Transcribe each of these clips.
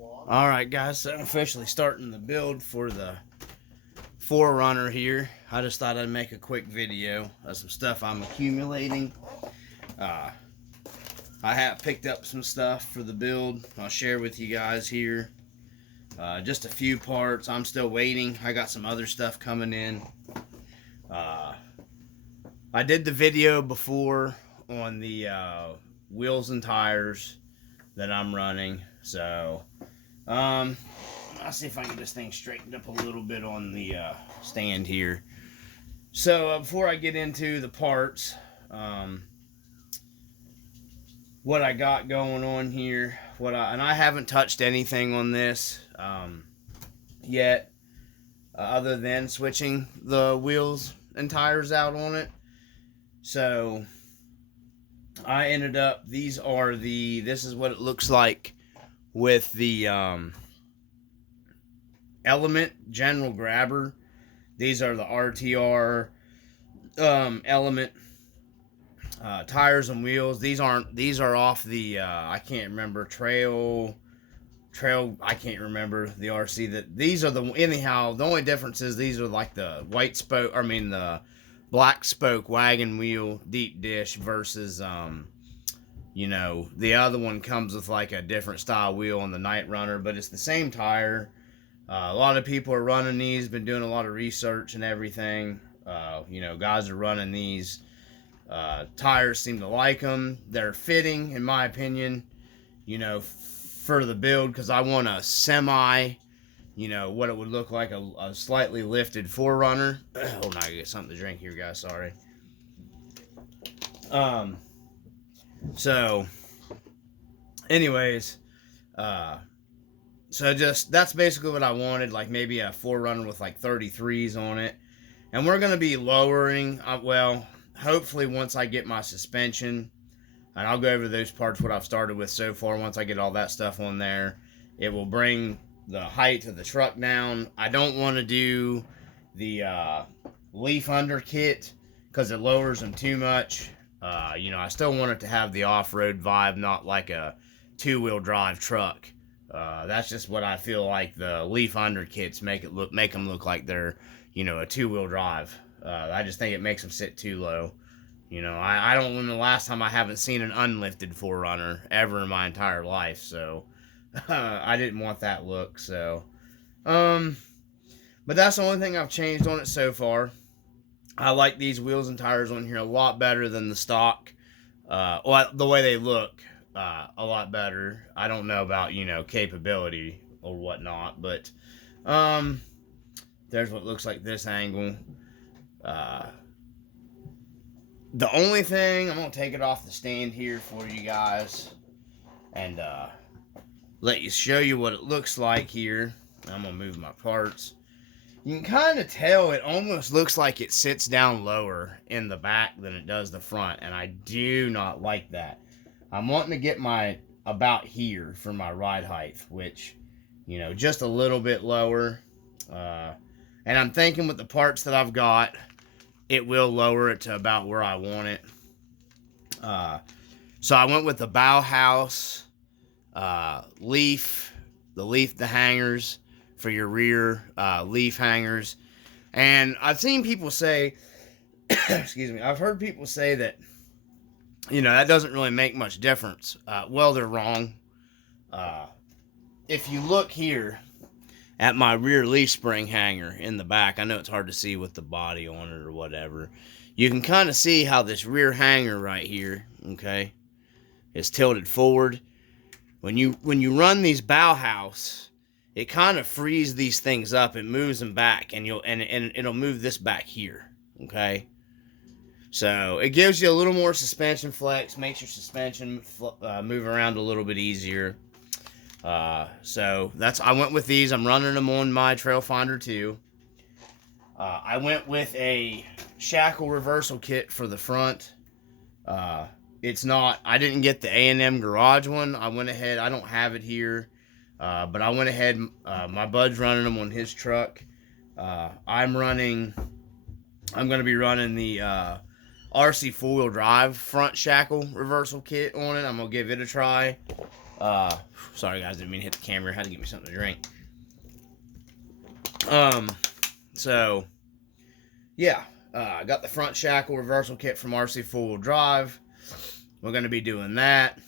Alright guys, so I'm officially starting the build for the 4Runner here. I just thought I'd make a quick video of some stuff I'm accumulating. I have picked up some stuff for the build. I'll share with you guys here. Just a few parts. I'm still waiting. I got some other stuff coming in. I did the video before on the wheels and tires that I'm running. So I'll see if I can get this thing straightened up a little bit on the stand here. So before I get into the parts, what I got going on here, and I haven't touched anything on this yet, other than switching the wheels and tires out on it. So I ended up, this is what it looks like with the Element General Grabber. These are the RTR Element tires and wheels. These are off the I can't remember, trail I can't remember the RC. That these are the, anyhow, the only difference is these are like the the black spoke wagon wheel deep dish versus you know, the other one comes with like a different style wheel on the Night Runner, but it's the same tire. A lot of people are running these, been doing a lot of research and everything. You know, guys are running these. Tires seem to like them. They're fitting, in my opinion, you know, for the build, because I want a semi, you know, what it would look like, a slightly lifted 4Runner. Hold on, I get something to drink here, guys. Sorry. So, anyways, so just, that's basically what I wanted, like maybe a 4Runner with like 33s on it. And we're going to be lowering, well, hopefully once I get my suspension, and I'll go over those parts, what I've started with so far. Once I get all that stuff on there, it will bring the height of the truck down. I don't want to do the leaf under kit because it lowers them too much. You know, I still want it to have the off-road vibe, not like a two-wheel drive truck. That's just what I feel like the leaf under kits make them look like they're, you know, a two-wheel drive. I just think it makes them sit too low. You know, I don't remember the last time I haven't seen an unlifted 4Runner ever in my entire life, so I didn't want that look. So, but that's the only thing I've changed on it so far. I like these wheels and tires on here a lot better than the stock. Well, the way they look, a lot better. I don't know about, you know, capability or whatnot, but there's what looks like this angle. The only thing, I'm going to take it off the stand here for you guys and show you what it looks like here. I'm going to move my parts. You can kind of tell it almost looks like it sits down lower in the back than it does the front, and I do not like that. I'm wanting to get my about here for my ride height, which, you know, just a little bit lower. And I'm thinking with the parts that I've got, it will lower it to about where I want it. So I went with the Bauhaus leaf, the hangers for your rear leaf hangers. And I've seen people say, excuse me, I've heard people say that, you know, that doesn't really make much difference. Well, they're wrong. If you look here at my rear leaf spring hanger in the back, I know it's hard to see with the body on it or whatever. You can kind of see how this rear hanger right here, okay, is tilted forward. When you run these Bauhaus, it kind of frees these things up. It moves them back, and it'll move this back here, okay? So it gives you a little more suspension flex, makes your suspension move around a little bit easier. So I went with these. I'm running them on my Trail Finder 2. I went with a shackle reversal kit for the front. I didn't get the A&M Garage one. I went ahead, I don't have it here, but I went ahead, my bud's running them on his truck. I'm going to be running the Rc4wd front shackle reversal kit on it. I'm going to give it a try. Sorry guys, didn't mean to hit the camera. Had to get me something to drink. So yeah, I got the front shackle reversal kit from Rc4wd drive. We're going to be doing that.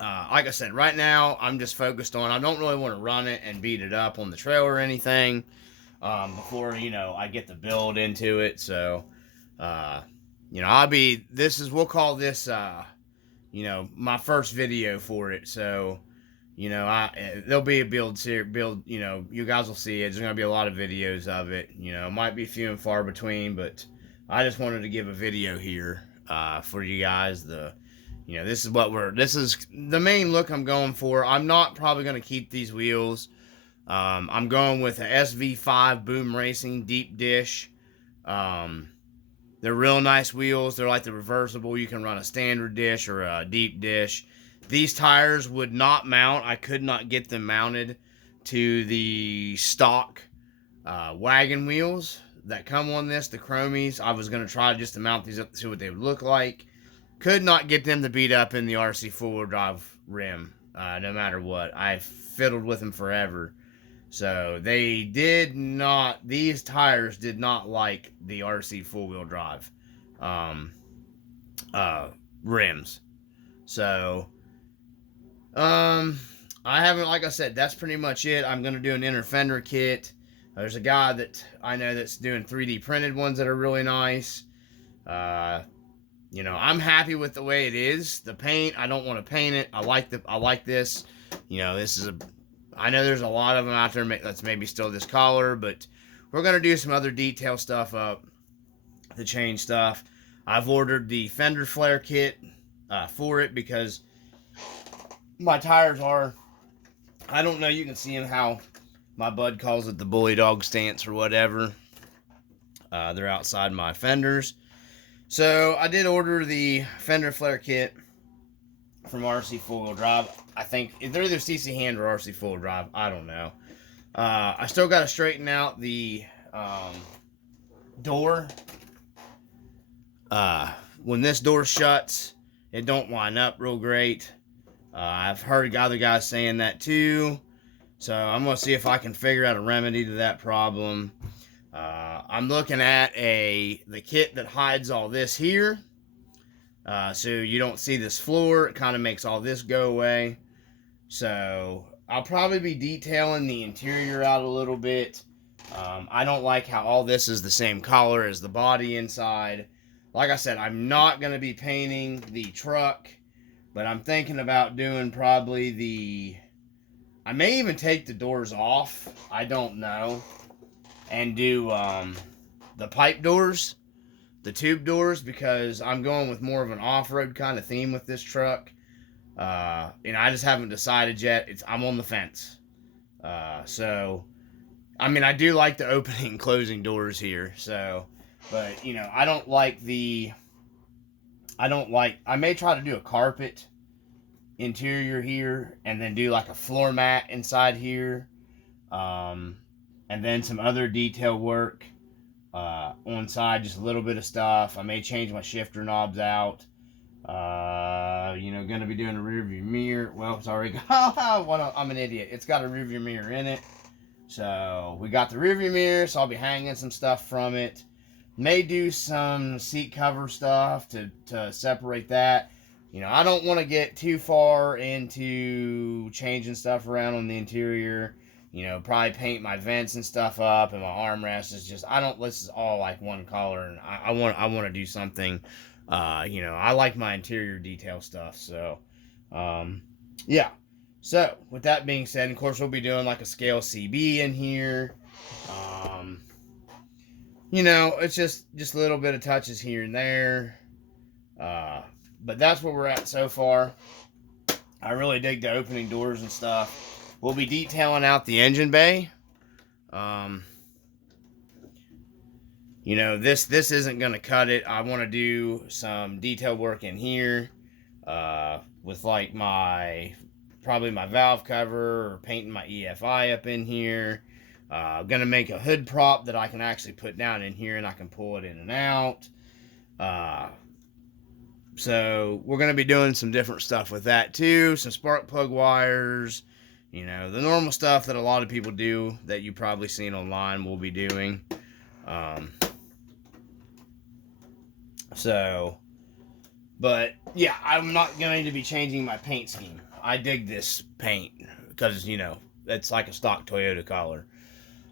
Like I said, right now I'm just focused on, I don't really want to run it and beat it up on the trail or anything before, I get the build into it. So, we'll call this, my first video for it. So, there'll be a build, you guys will see it. There's going to be a lot of videos of it. It might be few and far between, but I just wanted to give a video here for you guys. This is the main look I'm going for. I'm not probably going to keep these wheels. I'm going with a SV5 Boom Racing deep dish. They're real nice wheels. They're like the reversible. You can run a standard dish or a deep dish. These tires would not mount. I could not get them mounted to the stock wagon wheels that come on this, the chromies. I was going to try just to mount these up to see what they would look like. Could not get them to beat up in the Rc4wd drive rim, no matter what. I fiddled with them forever. So these tires did not like the RC 4-wheel drive rims. So, I haven't, like I said, that's pretty much it. I'm going to do an inner fender kit. There's a guy that I know that's doing 3D printed ones that are really nice. I'm happy with the way it is. The paint, I don't want to paint it. I like this. I know there's a lot of them out there that's maybe still this color, but we're going to do some other detail stuff up to change stuff. I've ordered the fender flare kit for it because my tires are, I don't know, you can see them how my bud calls it, the bully dog stance or whatever. They're outside my fenders. So I did order the fender flare kit from Rc4wd drive. I think they're either CC Hand or Rc4wd drive. I don't know. I still got to straighten out the door. When this door shuts, it don't line up real great. I've heard other guys saying that too. So I'm going to see if I can figure out a remedy to that problem. I'm looking at the kit that hides all this here. So you don't see this floor. It kind of makes all this go away. So I'll probably be detailing the interior out a little bit. I don't like how all this is the same color as the body inside. Like I said, I'm not going to be painting the truck, but I'm thinking about doing probably I may even take the doors off. I don't know. And do the pipe doors, the tube doors, because I'm going with more of an off-road kind of theme with this truck. I just haven't decided yet. I'm on the fence. So, I mean, I do like the opening and closing doors here. So, but, I may try to do a carpet interior here and then do like a floor mat inside here. And then some other detail work on side, just a little bit of stuff. I may change my shifter knobs out. Going to be doing a rear view mirror. Well, it's already got, I'm an idiot. It's got a rear view mirror in it. So we got the rear view mirror, so I'll be hanging some stuff from it. May do some seat cover stuff to separate that. I don't want to get too far into changing stuff around on the interior. Probably paint my vents and stuff up, and my armrest is just, this is all like one color, and I want to do something, I like my interior detail stuff, so, yeah. So, with that being said, of course, we'll be doing like a scale CB in here, it's just a little bit of touches here and there, but that's where we're at so far. I really dig the opening doors and stuff. We'll be detailing out the engine bay. This isn't going to cut it. I want to do some detail work in here with like probably my valve cover, or painting my EFI up in here. I'm going to make a hood prop that I can actually put down in here and I can pull it in and out. So we're going to be doing some different stuff with that too. Some spark plug wires, you know, the normal stuff that a lot of people do that you've probably seen online we'll be doing. But yeah, I'm not going to be changing my paint scheme. I dig this paint because, you know, it's like a stock Toyota color.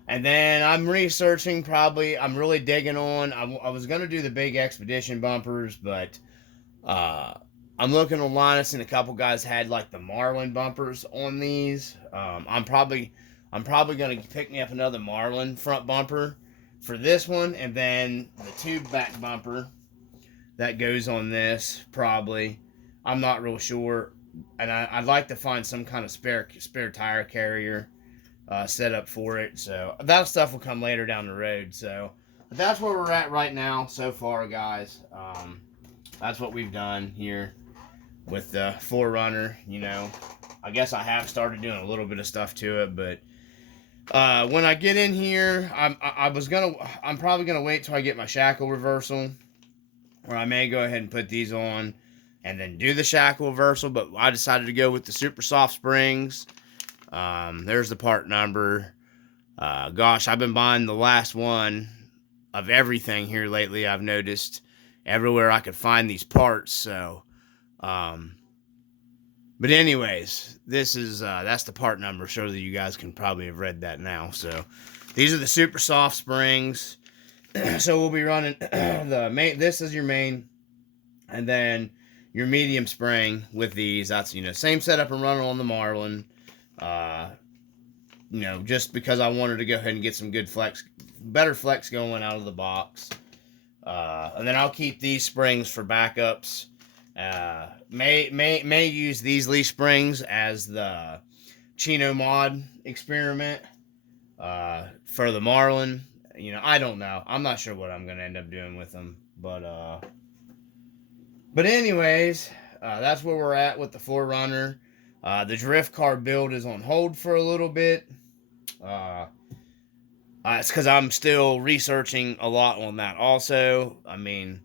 And then I'm researching probably, I'm really digging on, I was going to do the big Expedition bumpers, but I'm looking online. I've seen a couple guys had like the Marlin bumpers on these. I'm probably going to pick me up another Marlin front bumper for this one, and then the tube back bumper that goes on this probably. I'm not real sure, and I'd like to find some kind of spare tire carrier set up for it. So that stuff will come later down the road. So that's where we're at right now so far, guys. That's what we've done here with the 4Runner. You know, I guess I have started doing a little bit of stuff to it, but when I get in here, I'm probably gonna wait till I get my shackle reversal, or I may go ahead and put these on and then do the shackle reversal. But I decided to go with the super soft springs. There's the part number. Gosh, I've been buying the last one of everything here lately. I've noticed everywhere I could find these parts. So, but anyways, this is that's the part number, so that you guys can probably have read that now. So these are the super soft springs. So we'll be running the main. This is your main, and then your medium spring with these. That's, you know, same setup I'm running on the Marlin. You know, just because I wanted to go ahead and get some good better flex going out of the box. And then I'll keep these springs for backups. May use these leaf springs as the Chino mod experiment for the Marlin. You know, I don't know. I'm not sure what I'm gonna end up doing with them, but anyways, that's where we're at with the 4Runner. The drift car build is on hold for a little bit. It's because I'm still researching a lot on that also. I mean,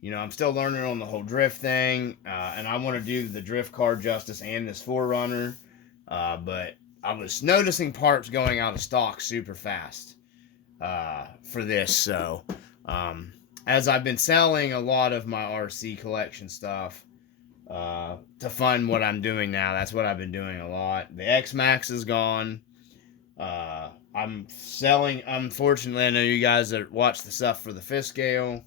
you know, I'm still learning on the whole drift thing, and I want to do the drift car justice and this 4Runner, but I was noticing parts going out of stock super fast for this. So as I've been selling a lot of my RC collection stuff to fund what I'm doing now, that's what I've been doing a lot. The X-Max is gone. I'm selling, unfortunately, I know you guys that watch the stuff for the fifth scale.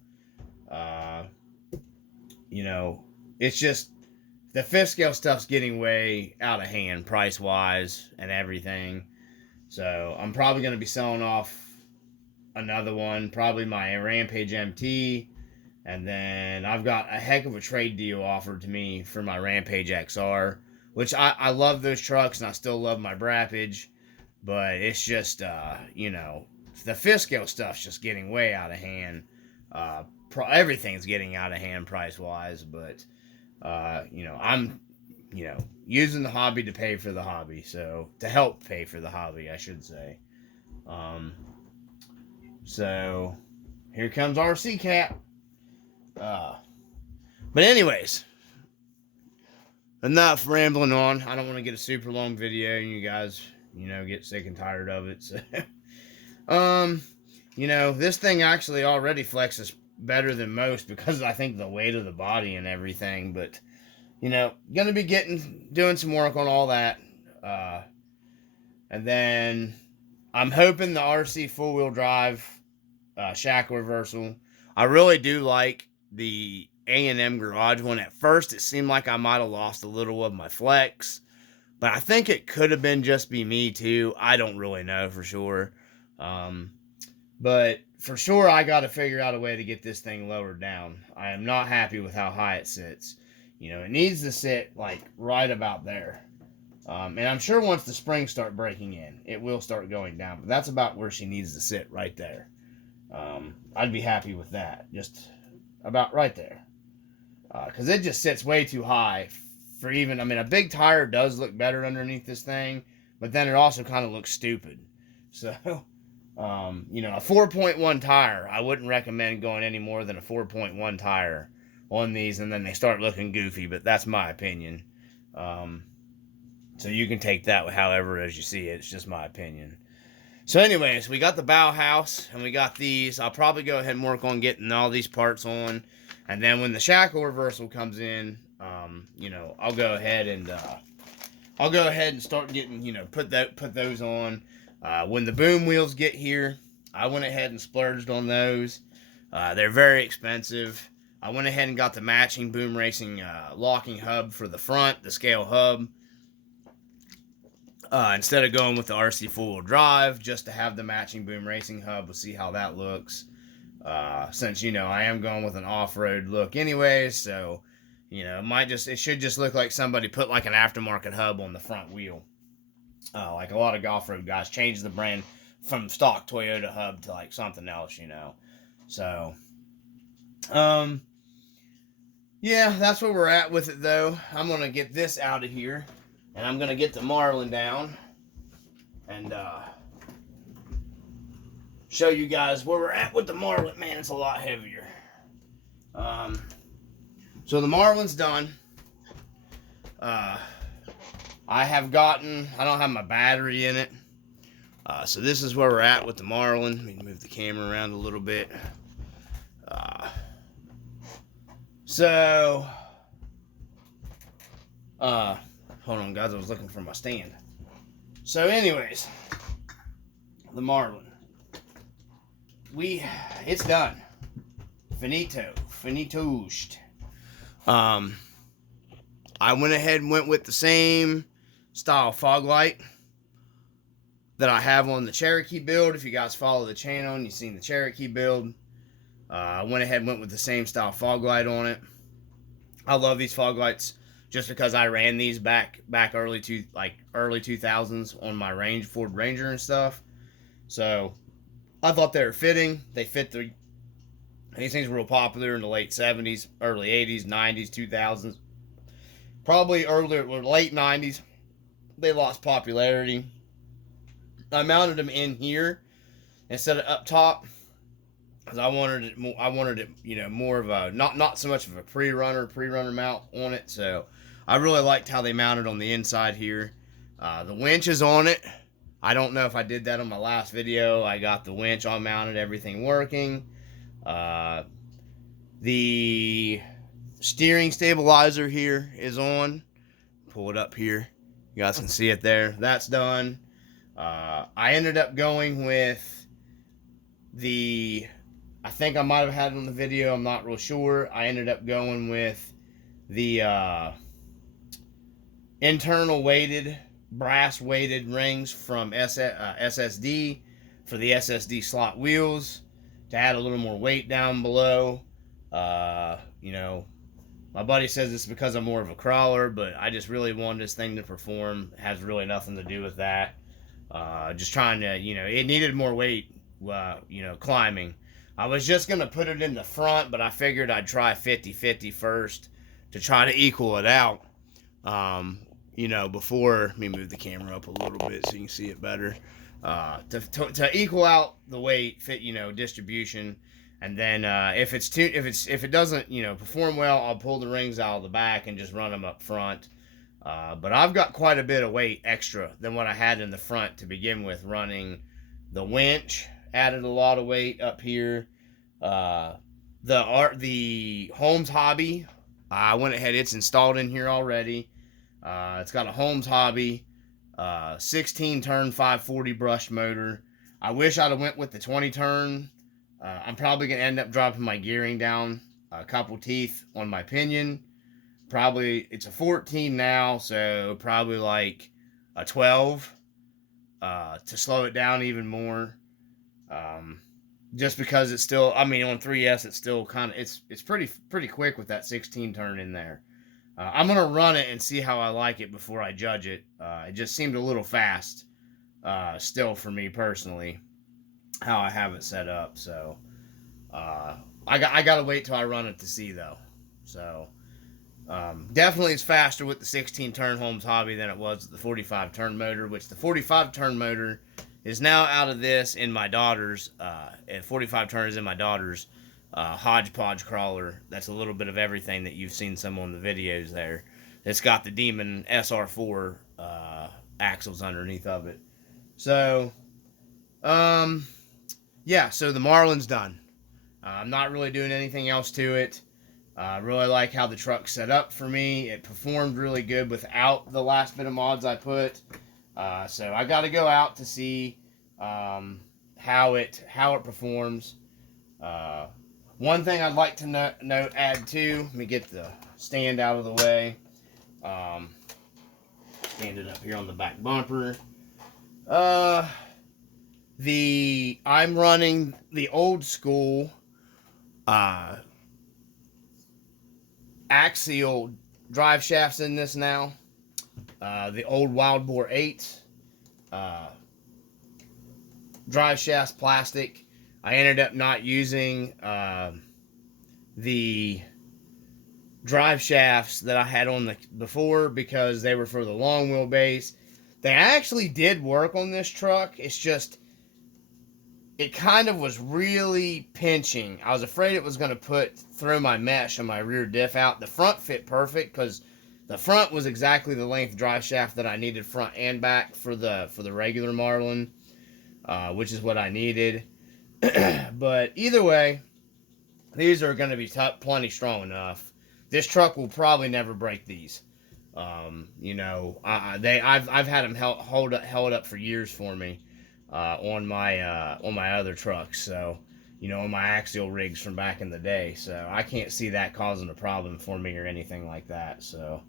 You know, it's just the fifth scale stuff's getting way out of hand price wise and everything. So I'm probably going to be selling off another one, probably my Rampage MT. And then I've got a heck of a trade deal offered to me for my Rampage XR, which I love those trucks and I still love my Brappage. But it's just, you know, the fifth scale stuff's just getting way out of hand. Everything's getting out of hand price-wise. But, you know, I'm, you know, using the hobby to pay for the hobby. So, to help pay for the hobby, I should say. So, here comes RC Cap. But anyways, enough rambling on. I don't want to get a super long video and you guys, you know, get sick and tired of it. So, you know, this thing actually already flexes better than most because I think the weight of the body and everything. But, you know, gonna be doing some work on all that. And then I'm hoping the RC four-wheel drive shackle reversal. I really do like the A&M garage one. At first, it seemed like I might have lost a little of my flex. But I think it could have been just me too. I don't really know for sure. But for sure, I got to figure out a way to get this thing lowered down. I am not happy with how high it sits. You know, it needs to sit like right about there. And I'm sure once the springs start breaking in, it will start going down. But that's about where she needs to sit, right there. I'd be happy with that. Just about right there. Because it just sits way too high for even, I mean, a big tire does look better underneath this thing, but then it also kind of looks stupid. So, you know, a 4.1 tire, I wouldn't recommend going any more than a 4.1 tire on these, and then they start looking goofy, but that's my opinion. So you can take that however as you see it. It's just my opinion. So anyways, we got the bow house, and we got these. I'll probably go ahead and work on getting all these parts on, and then when the shackle reversal comes in, you know, I'll go ahead and start getting, you know, put those on. When the boom wheels get here, I went ahead and splurged on those. They're very expensive. I went ahead and got the matching Boom Racing locking hub for the front, the scale hub. Instead of going with the Rc4wd drive, just to have the matching Boom Racing hub. We'll see how that looks. Since, you know, I am going with an off-road look anyways, so, you know, it should just look like somebody put like an aftermarket hub on the front wheel. Like a lot of off-road guys change the brand from stock Toyota hub to like something else, you know. So, yeah, that's where we're at with it though. I'm going to get this out of here. And I'm going to get the Marlin down and show you guys where we're at with the Marlin. Man, it's a lot heavier. So the Marlin's done. I don't have my battery in it. So this is where we're at with the Marlin. Let me move the camera around a little bit. Hold on, guys. I was looking for my stand. So, anyways, the Marlin. It's done. Finitosed. I went ahead and went with the same style fog light that I have on the Cherokee build. If you guys follow the channel and you've seen the Cherokee build, I went ahead and went with the same style fog light on it. I love these fog lights. Just because I ran these back early 2000s on my Ford Ranger and stuff, so I thought they were fitting. They fit these things were real popular in the late 70s, early 80s, 90s, 2000s, probably earlier or late 90s. They lost popularity. I mounted them in here instead of up top because I wanted it, you know, more of a not so much of a pre-runner mount on it. So I really liked how they mounted on the inside here. The winch is on it. I don't know if I did that on my last video. I got the winch all mounted, everything working. The steering stabilizer here is on. Pull it up here. You guys can see it there. That's done. I ended up going with I think I might have had it on the video. I'm not real sure. I ended up going with the internal weighted, brass weighted rings from SSD for the SSD slot wheels to add a little more weight down below. You know, my buddy says it's because I'm more of a crawler, but I just really wanted this thing to perform. It has really nothing to do with that. Just trying to, you know, it needed more weight, you know, climbing. I was just going to put it in the front, but I figured I'd try 50-50 first to try to equal it out. You know, before, let me move the camera up a little bit so you can see it better. To equal out the weight, you know, distribution, and then if it doesn't, you know, perform well, I'll pull the rings out of the back and just run them up front. But I've got quite a bit of weight extra than what I had in the front to begin with. Running the winch added a lot of weight up here. The Holmes Hobby, I went ahead. It's installed in here already. It's got a Holmes Hobby 16 turn 540 brushed motor. I wish I'd have went with the 20 turn. I'm probably gonna end up dropping my gearing down a couple teeth on my pinion. Probably it's a 14 now, so probably like a 12 to slow it down even more. Just because it's still, I mean, on 3S it's still kind of, it's pretty quick with that 16 turn in there. I'm going to run it and see how I like it before I judge it. It just seemed a little fast still for me personally, how I have it set up. So I got to wait till I run it to see though. So definitely it's faster with the 16 turn Holmes Hobby than it was with the 45 turn motor, which the 45 turn motor is now out of this in my daughter's, and 45 turn is in my daughter's hodgepodge crawler that's a little bit of everything that you've seen some on the videos there. It's got the Demon SR4 axles underneath of it. So, yeah, so the Marlin's done. I'm not really doing anything else to it. I really like how the truck's set up for me. It performed really good without the last bit of mods I put. So I got to go out to see how it performs. One thing I'd like to add too. Let me get the stand out of the way. Stand it up here on the back bumper. I'm running the old school axial drive shafts in this now. The old Wild Boar 8 drive shafts, plastic. I ended up not using the drive shafts that I had on before because they were for the long wheelbase. They actually did work on this truck. It's just, it kind of was really pinching. I was afraid it was going to throw my mesh on my rear diff out. The front fit perfect because the front was exactly the length drive shaft that I needed front and back for the regular Marlin, which is what I needed. But either way, these are going to be plenty strong enough. This truck will probably never break these. You know, I've had them held up for years for me on my other trucks. So, you know, on my axial rigs from back in the day. So I can't see that causing a problem for me or anything like that. So,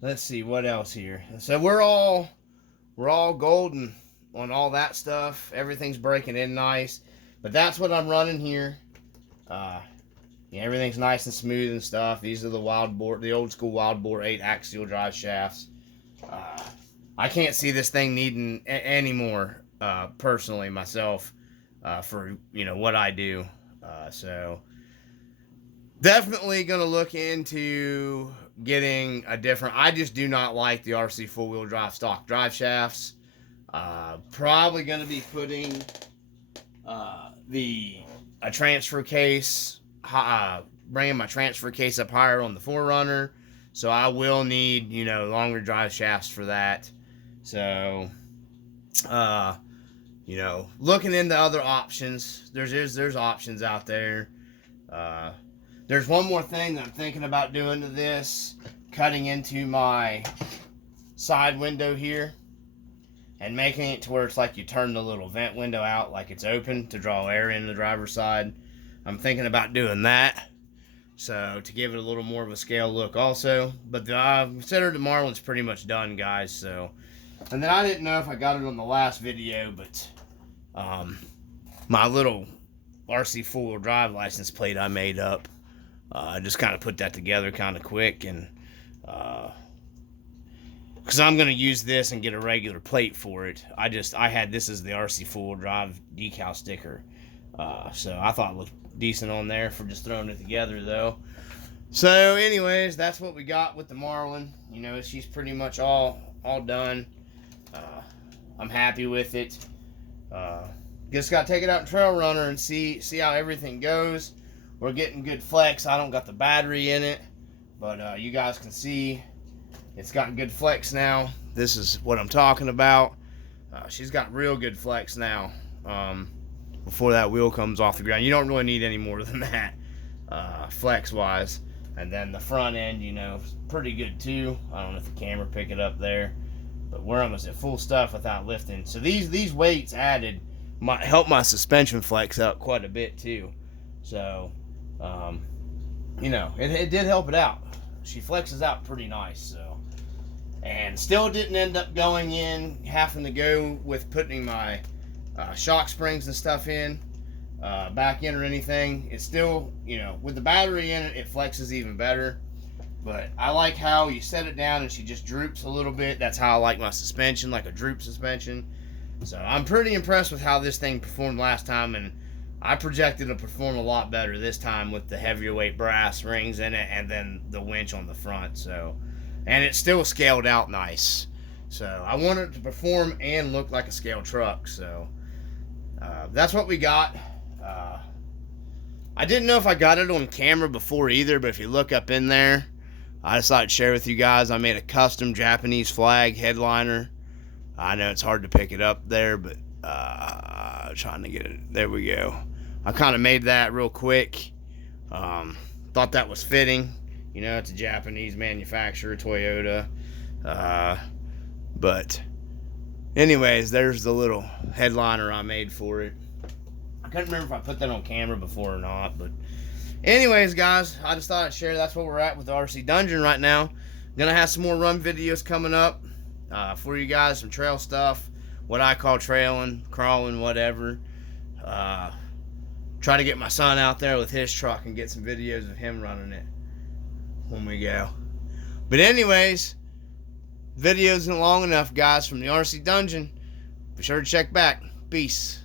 let's see what else here. So we're all golden on all that stuff. Everything's breaking in nice, but that's what I'm running here. Yeah, everything's nice and smooth and stuff. These are the old school Wild Boar 8 axial drive shafts. I can't see this thing needing any more, personally, myself, for, you know, what I do. So, definitely going to look into getting a different... I just do not like the RC four-wheel drive stock drive shafts. Probably going to be putting a transfer case... bringing my transfer case up higher on the 4Runner, so I will need, you know, longer drive shafts for that. So, you know, looking into other options. There's options out there. There's one more thing that I'm thinking about doing to this, cutting into my side window here and making it to where it's like you turn the little vent window out like it's open to draw air in the driver's side. I'm thinking about doing that, so to give it a little more of a scale look also. But I've considered the Marlin's pretty much done, guys. So, and then I didn't know if I got it on the last video, but my little RC four-wheel drive license plate I made up, I just kind of put that together kind of quick, and because I'm going to use this and get a regular plate for it. I had this as the RC four-wheel drive decal sticker, so I thought it looked decent on there for just throwing it together, though. So anyways, that's what we got with the Marlin. You know, she's pretty much all done. I'm happy with it. Just got to take it out in Trail Runner and see how everything goes. We're getting good flex. I don't got the battery in it, but you guys can see it's got good flex now. This is what I'm talking about. She's got real good flex now. Before that wheel comes off the ground, you don't really need any more than that, flex wise. And then the front end, you know, is pretty good too. I don't know if the camera pick it up there, but we're almost at full stuff without lifting. So these weights added might help my suspension flex up quite a bit too. So, you know, it did help it out. She flexes out pretty nice. So, and still didn't end up going in, having to go with putting my shock springs and stuff in, back in or anything. It's still, you know, with the battery in it, it flexes even better. But I like how you set it down and she just droops a little bit. That's how I like my suspension, like a droop suspension. So I'm pretty impressed with how this thing performed last time, and I projected it to perform a lot better this time with the heavier weight brass rings in it and then the winch on the front. So, and it's still scaled out nice. So I want it to perform and look like a scale truck. So that's what we got. I didn't know if I got it on camera before either, but if you look up in there, I just thought I'd share with you guys. I made a custom Japanese flag headliner. I know it's hard to pick it up there, but trying to get it. There we go. I kind of made that real quick. Thought that was fitting. You know, it's a Japanese manufacturer, Toyota. But anyways, there's the little headliner I made for it. I couldn't remember if I put that on camera before or not, but anyways, guys, I just thought I'd share. That's where we're at with the RC Dungeon right now. Gonna have some more run videos coming up for you guys, some trail stuff, what I call trailing, crawling, whatever. Try to get my son out there with his truck and get some videos of him running it when we go. But anyways, video isn't long enough, guys, from the RC Dungeon. Be sure to check back. Peace.